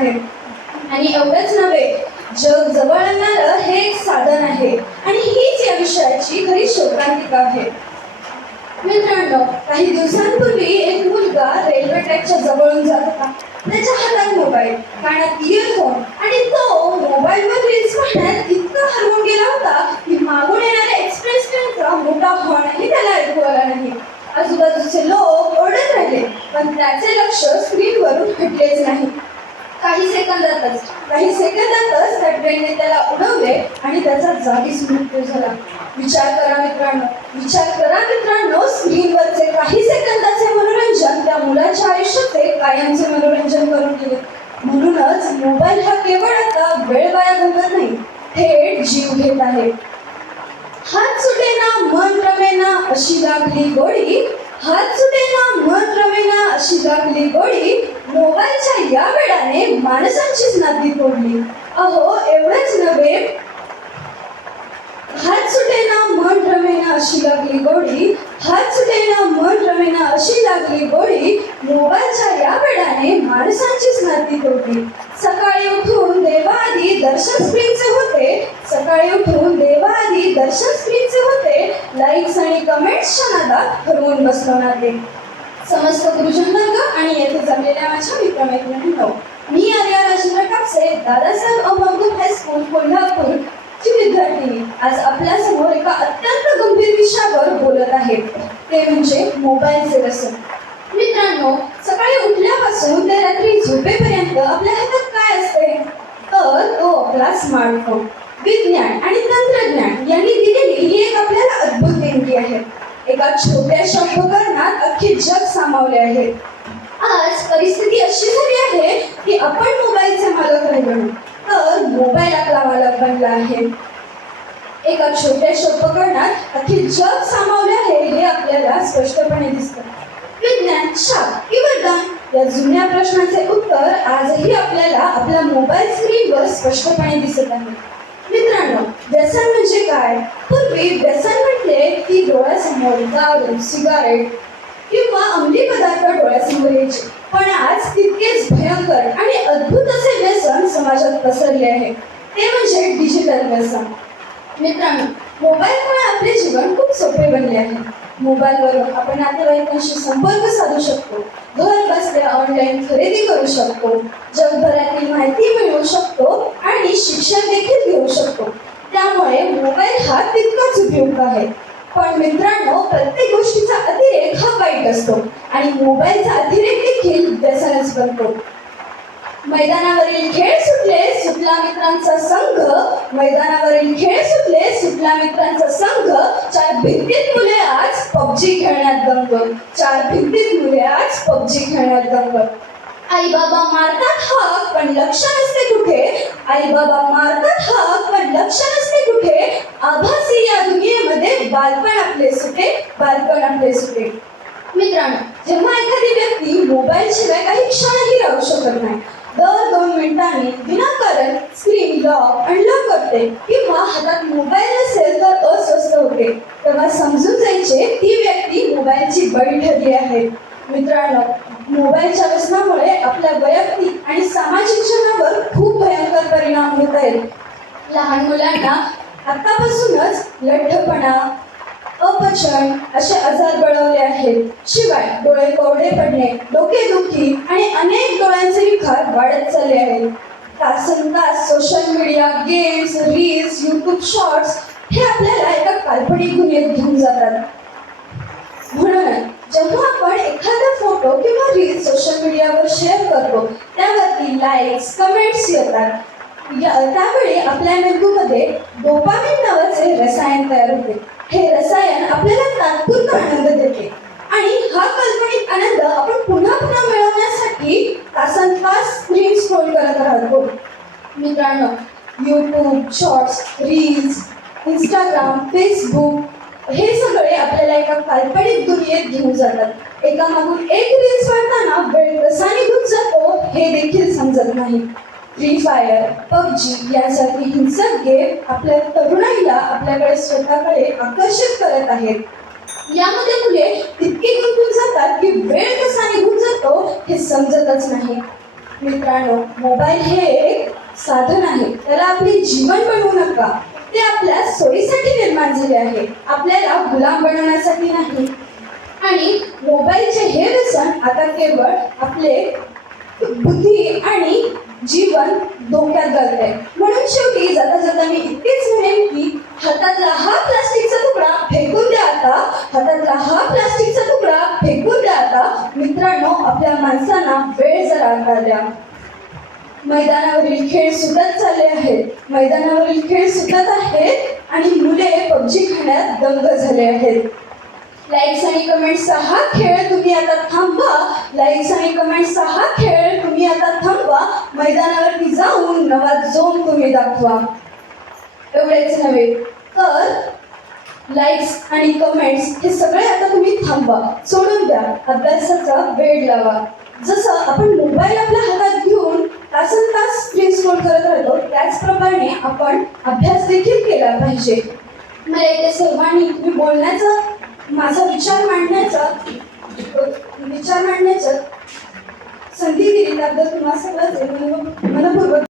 आहे. आणि एवढंच नव्हे, जग जवळ आणणारं हे एक साधन आहे आणि हीच या विषयाची खरी शोधकांतिका आहे. मित्रांनो, काही दिवसांपूर्वी एक मुलगा रेल्वे ट्रॅकच्या जवळून जात होता. त्याच्या हातात मोबाईल, कानात इयरफोन आणि तो मोबाईलवर रील्स पाहण्यात इतका हरवून गेला होता की मागून येणाऱ्या एक्सप्रेस ट्रेनचा मोठा हॉर्नही त्याला ऐकू आला नाही. आजूबाजूचे लोक ओरडत राहिले, पण त्याचे लक्ष स्क्रीनवरून हटलेच नाही. काही सेकंदातच त्या ट्रेनने त्याला उडवले आणि त्याचा जागीच मृत्यू झाला. विचार करा मित्रांनो, स्क्रीनवरचे काही सेकंदाचे मनोरंजन त्या मुलाच्या आयुष्याचे कायमचे मनोरंजन करून गेले. म्हणूनच मोबाईल हा केवळ आता वेळ वाया घालवत नाही, थेट जीव घेत आहे. हात सुटेना मन रमेना अशी लागली गोडी, हात सुटेना मन रमेना अशी लागली गोडी, मोबाईलच्या या वेळाने माणसांचीच नाती तोडली. अहो एवढंच नव्हे, हात सुटेना मन रमेना अशी लागली गोडी, हात सुटेना मन रमेना अशी लागली गोडी, मोबाईलच्या या वेळाने माणसांचीच नाती तोडली. सकाळी उठून देवाआधी दर्शन स्क्रीनचे होते, लाईक्स आणि कमेंट्सच्या नादात हरवून बसलो नाते. समस्त गुरुजन वर्ग आणि येथे जमलेल्या माझ्या मित्रमैत्रिणींनो, मी आर्या राजेंद्र कापसे, दादासाहेब अमरदूत हायस्कूल कोल्हापूर ची विद्यार्थिनी आज आपल्या समोर एका अत्यंत गंभीर विषयावर बोलत आहे, ते म्हणजे मोबाईलचे व्यसन. मित्रांनो, सकाळी उठल्यापासून ते रात्री झोपेपर्यंत आपल्या हातात काय असते? तर तो आपला स्मार्टफोन. विज्ञान आणि तंत्रज्ञान यांनी दिलेली ही एक आपल्याला अद्भुत देणगी आहे. एका छोट्याशा उपकरणात अख्खे जग सामावले आहे. आज परिस्थिती अशी झाली आहे की आपण मोबाईलचे मालक राहिलो, तर मोबाईल आपला मालक बनला आहे. एका छोट्याशा उपकरणात अख्खे जग सामावले आहे हे आपल्याला स्पष्टपणे दिसतं. विज्ञान, शाप की वरदान या जुन्या प्रश्नाचे उत्तर आजही आपल्याला आपल्या मोबाईल स्क्रीनवर स्पष्टपणे दिसत आहे. मित्रांनो, व्यसन म्हणजे काय? पूर्वी व्यसन म्हटले की डोळ्यासमोर दारू, सिगारेट किंवा अंमली पदार्थ डोळ्यासमोर यायचे. पण आज तितकेच भयंकर आणि अद्भुत असे व्यसन समाजात पसरले आहे, ते म्हणजे डिजिटल व्यसन. मित्रांनो, मोबाईलमुळे आपले जीवन खूप सोपे बनले आहे. मोबाईलवरून आपण नातेवाईकांशी संपर्क साधू शकतो, घर बसल्या ऑनलाईन खरेदी करू शकतो, जगभरातील माहिती मिळवू शकतो आणि शिक्षण देखील घेऊ शकतो. त्यामुळे मोबाईल हा तितकाच उपयुक्त आहे. पण मित्रांनो, प्रत्येक गोष्टीचा अतिरेक हा वाईट असतो आणि मोबाईलचा अतिरेक देखील व्यसनच बनतो. मैदानावरील खेळ सुटले, सुटला मित्रांचा संघ. मैदानावरील खेळ सुटले, सुटला मित्रांचा संघ. चार भिंतीत मुले आज पबजी खेळण्यात दंग. चार भिंतीत मुले आज पबजी खेळण्यात दंग. आई बाबा मारतात हाक पण लक्ष नसते कुठे. आई बाबा मारतात हाक पण लक्ष नसते कुठे. आभासी या दुनियेमध्ये बालपण आपले सुटे. मित्रांनो, जेव्हा एखादी व्यक्ती मोबाईल शिवाय काही क्षणही राहू शकत नाही, दर 2 मिनिटांनी विनाकारण स्क्रीन लॉक अनलॉक करते किंवा हातात मोबाईल नसेल तर अस्वस्थ होते, तेव्हा समजून जायचे ती व्यक्ती मोबाईलची बळी ठरली आहे. मित्रांनो, मोबाईलच्या व्यसनामुळे आपल्या वैयक्तिक आणि सामाजिक जीवनावर खूप भयंकर परिणाम होत आहेत. लहान मुलांना आतापासूनच लठ्ठपणा, अपचन असे आजार बळवले आहेत. शिवाय डोळे कोरडे पडणे, डोकेदुखी आणि अनेक डोळ्यांचे विकार वाढत चालले आहेत. तासनतास social media, games, reels, YouTube shorts हे आपल्याला एका काल्पनिक दुनियेत घेऊन जातात. म्हणून जेव्हा आपण एखादा फोटो किंवा रील सोशल मीडियावर शेअर करतो, त्यावरती लाईक्स, कमेंट्स येतात. त्यावेळी आपल्या मेंदूमध्ये डोपामिन नावाचे रसायन तयार होते. हे रसायन आपल्याला तात्पुरता आनंद देते आणि हा काल्पनिक आनंद आपण पुन्हा पुन्हा मिळवण्यासाठी तासनतास स्क्रीन स्क्रोल करत राहतो. मित्रांनो, YouTube shorts, reels, Instagram, Facebook हे सगळे आपल्याला एका काल्पनिक दुनियेत घेऊन जातात. एकामागून एक रील्स पाहताना वेळ कसा निघून जातो हे देखील समजत नाही. फ्री फायर, पबजी यासारखी हिंसक गेम आपल्या तरुणाईला आपल्याकडे स्वतःकडे आकर्षित करत आहेत. यामध्ये मुले तितके गुंतून जातात की वेळ कसा निघून जातो हे समजतच नाही. मित्रांनो, मोबाईल हे एक साधन आहे, त्याला आपले जीवन बनवू नका. ते आपल्या सोयीसाठी निर्माण झाले आहे, आपल्याला गुलाम बनवण्यासाठी नाही. आणि मोबाईलचे हे व्यसन आता केवळ आपले बुद्धी आणि जीवन धोक्यात घालते. म्हणून शेवटी जाता जाता मी इतकेच म्हणेन की हातातला हा प्लास्टिकचा तुकडा फेकून द्या आता. हातातला हा प्लास्टिकचा तुकडा फेकून द्या आता. मित्रांनो, आपल्या माणसांना वेळ जरा आकार द्या. मैदानावरील खेळ सुटत चालले आहेत. मैदानावरील खेळ सुटत आहेत आणि मुले पबजी खेळण्यात दंग झाले आहेत. लाईक्स आणि कमेंट्सचा हा खेळ तुम्ही आता थांबवा. लाईक्स आणि कमेंट्सचा हा खेळ तुम्ही आता थांबवा. मैदानावरती जाऊन नवा जोम तुम्ही दाखवा. एवढेच नव्हे तर लाईक्स आणि कमेंट्स हे सगळे आता तुम्ही थांबवा, सोडून द्या. अभ्यासाचा वेळ लावा. जसं आपण मोबाईल आपल्या हातात घेऊन तासनतास स्क्रीन स्क्रोल करत राहतो, त्याचप्रमाणे आपण अभ्यास देखील केला पाहिजे. मला इथे सर्वांनी मी बोलण्याचा, माझा विचार मांडण्याचा संधी दिली त्याबद्दल तुम्हा सगळ्यांचे मनपूर्वक